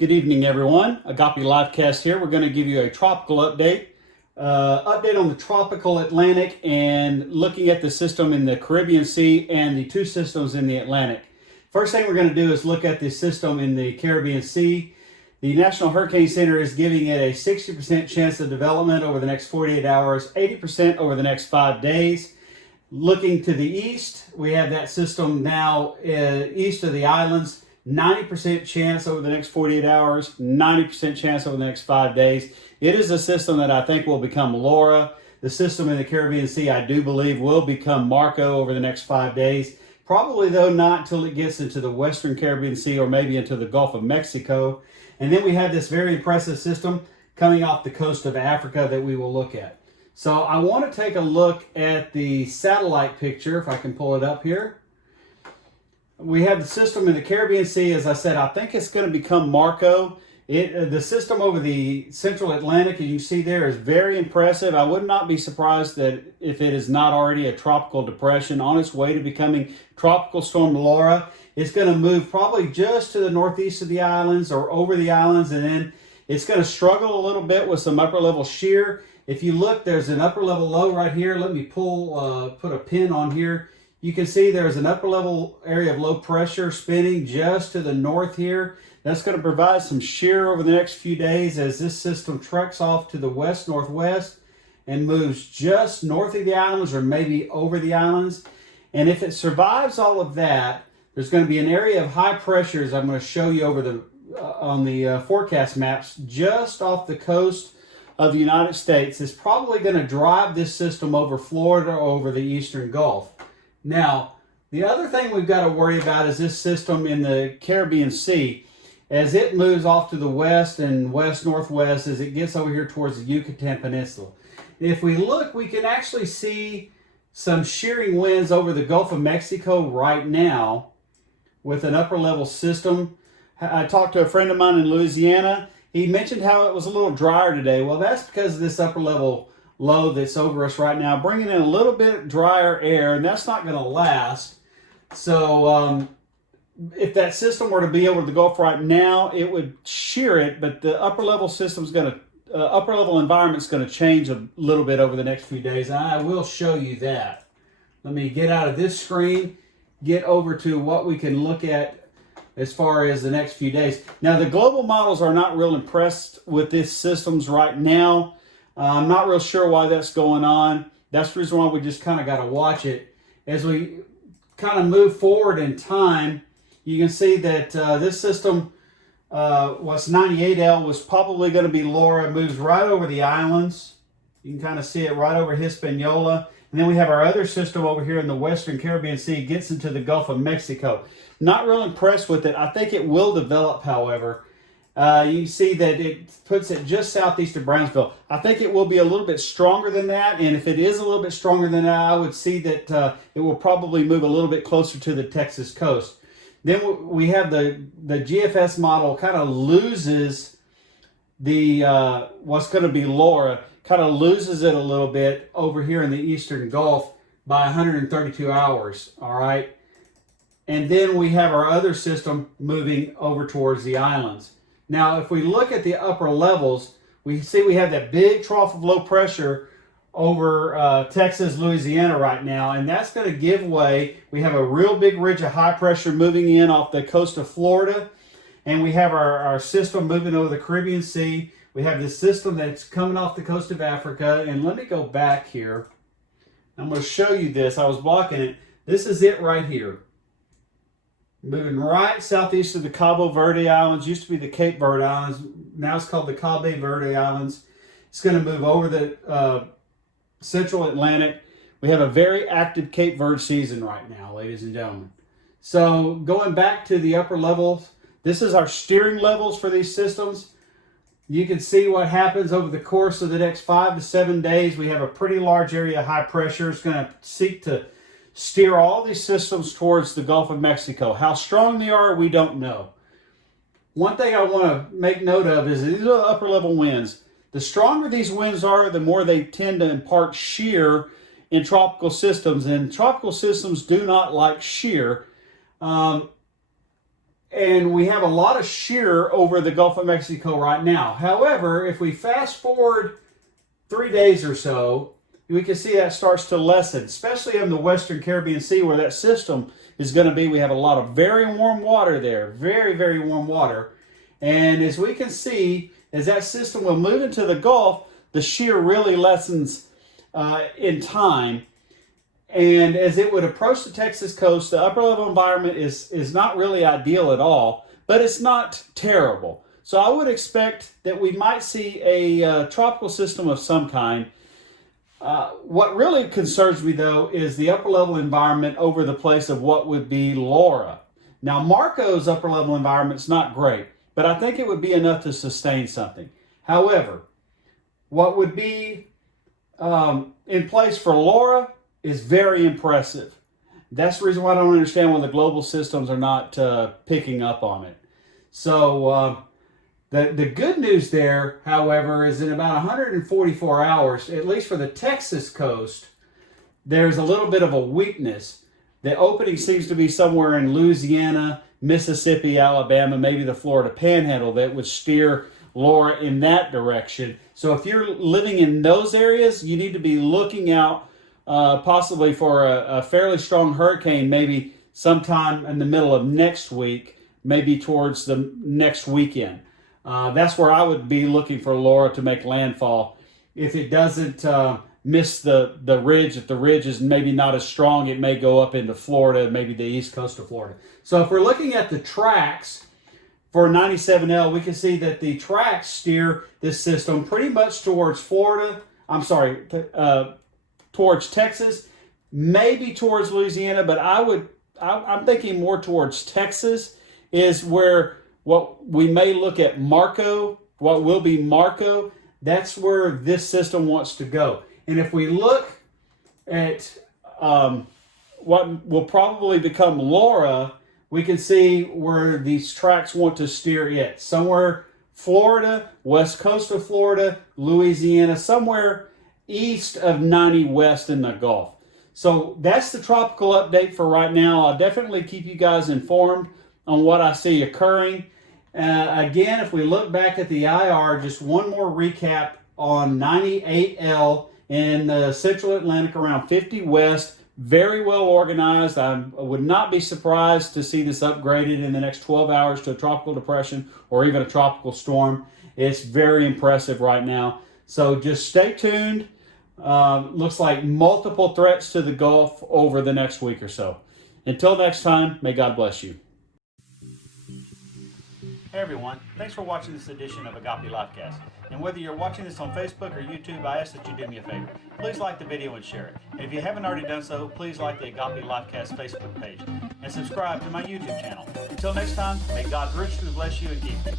Good evening, everyone. Agape Livecast here. We're going to give you a tropical update. Update on the tropical Atlantic and looking at the system in the Caribbean Sea and the two systems in the Atlantic. First thing we're going to do is look at the system in the Caribbean Sea. The National Hurricane Center is giving it a 60% chance of development over the next 48 hours, 80% over the next 5 days. Looking to the east, we have that system now east of the islands. 90% chance over the next 48 hours, 90% chance over the next 5 days. It is a system that I think will become Laura. The system in the Caribbean Sea, I do believe, will become Marco over the next 5 days. Probably, though, not until it gets into the Western Caribbean Sea or maybe into the Gulf of Mexico. And then we have this very impressive system coming off the coast of Africa that we will look at. So I want to take a look at the satellite picture, if I can pull it up here. We have the system in the Caribbean Sea. As I said, I think it's going to become Marco. The system over the central Atlantic, as you see there, is very impressive. I would not be surprised that if it is not already a tropical depression on its way to becoming Tropical Storm Laura. It's going to move probably just to the northeast of the islands or over the islands, and then it's going to struggle a little bit with some upper level shear. If you look, there's an upper level low right here. Let me put a pin on here. You can see there's an upper level area of low pressure spinning just to the north here. That's going to provide some shear over the next few days as this system treks off to the west-northwest and moves just north of the islands or maybe over the islands. And if it survives all of that, there's going to be an area of high pressures I'm going to show you over on the forecast maps just off the coast of the United States. It's probably going to drive this system over Florida or over the eastern Gulf. Now, the other thing we've got to worry about is this system in the Caribbean Sea. As it moves off to the west and west-northwest, as it gets over here towards the Yucatan Peninsula. If we look, we can actually see some shearing winds over the Gulf of Mexico right now with an upper-level system. I talked to a friend of mine in Louisiana. He mentioned how it was a little drier today. Well, that's because of this upper-level low that's over us right now, bringing in a little bit drier air, and that's not going to last. So if that system were to be able to go off right now, it would shear it, but the upper level system's going to upper level environment's going to change a little bit over the next few days, and I will show you that. Let me get out of this screen, get over to what we can look at as far as the next few days. Now, the global models are not real impressed with these systems right now. I'm not real sure why that's going on. That's the reason why we just kind of got to watch it. As we kind of move forward in time, you can see that this system, was 98L, was probably going to be Laura. It moves right over the islands. You can kind of see it right over Hispaniola. And then we have our other system over here in the Western Caribbean Sea, gets into the Gulf of Mexico. Not real impressed with it. I think it will develop, however. You see that it puts it just southeast of Brownsville. I think it will be a little bit stronger than that, and if it is a little bit stronger than that, I would see that it will probably move a little bit closer to the Texas coast. Then we have the GFS model kind of loses the what's going to be Laura, kind of loses it a little bit over here in the eastern Gulf by 132 hours, all right? And then we have our other system moving over towards the islands. Now, if we look at the upper levels, we see we have that big trough of low pressure over Texas, Louisiana right now, and that's going to give way. We have a real big ridge of high pressure moving in off the coast of Florida, and we have our system moving over the Caribbean Sea. We have this system that's coming off the coast of Africa, and let me go back here. I'm going to show you this. I was blocking it. This is it right here. Moving right southeast of the Cabo Verde Islands. Used to be the Cape Verde Islands. Now it's called the Cabo Verde Islands. It's going to move over the central Atlantic. We have a very active Cape Verde season right now, ladies and gentlemen. So going back to the upper levels, this is our steering levels for these systems. You can see what happens over the course of the next 5 to 7 days. We have a pretty large area of high pressure. It's going to seek to steer all these systems towards the Gulf of Mexico. How strong they are, we don't know. One thing I want to make note of is these are upper level winds. The stronger these winds are, the more they tend to impart shear in tropical systems, and tropical systems do not like shear. and we have a lot of shear over the Gulf of Mexico right now. However, if we fast forward 3 days or so, we can see that starts to lessen, especially in the Western Caribbean Sea where that system is going to be. We have a lot of very warm water there, very, very warm water. And as we can see, as that system will move into the Gulf, the shear really lessens in time. And as it would approach the Texas coast, the upper level environment is not really ideal at all, but it's not terrible. So I would expect that we might see a tropical system of some kind. What really concerns me, though, is the upper level environment over the place of what would be Laura. Now, Marco's upper level environment is not great, but I think it would be enough to sustain something. However, what would be in place for Laura is very impressive. That's the reason why I don't understand why the global systems are not picking up on it. So the good news there, however, is in about 144 hours, at least for the Texas coast, there's a little bit of a weakness. The opening seems to be somewhere in Louisiana, Mississippi, Alabama, maybe the Florida Panhandle that would steer Laura in that direction. So if you're living in those areas, you need to be looking out possibly for a fairly strong hurricane, maybe sometime in the middle of next week, maybe towards the next weekend. That's where I would be looking for Laura to make landfall. If it doesn't miss the ridge, if the ridge is maybe not as strong, it may go up into Florida, maybe the east coast of Florida. So if we're looking at the tracks for 97L, we can see that the tracks steer this system pretty much towards towards Texas, maybe towards Louisiana, but I'm thinking more towards Texas is where what we may look at Marco, what will be Marco, that's where this system wants to go. And if we look at what will probably become Laura, we can see where these tracks want to steer it. Somewhere Florida, west coast of Florida, Louisiana, somewhere east of 90 west in the Gulf. So that's the tropical update for right now. I'll definitely keep you guys informed on what I see occurring. Again, if we look back at the IR, just one more recap on 98L in the central Atlantic around 50 west. Very well organized. I would not be surprised to see this upgraded in the next 12 hours to a tropical depression or even a tropical storm. It's very impressive right now. So just stay tuned. Looks like multiple threats to the Gulf over the next week or so. Until next time, may God bless you. Hey everyone, thanks for watching this edition of Agape Livecast. And whether you're watching this on Facebook or YouTube, I ask that you do me a favor. Please like the video and share it. And if you haven't already done so, please like the Agape Livecast Facebook page and subscribe to my YouTube channel. Until next time, may God richly bless you and keep you.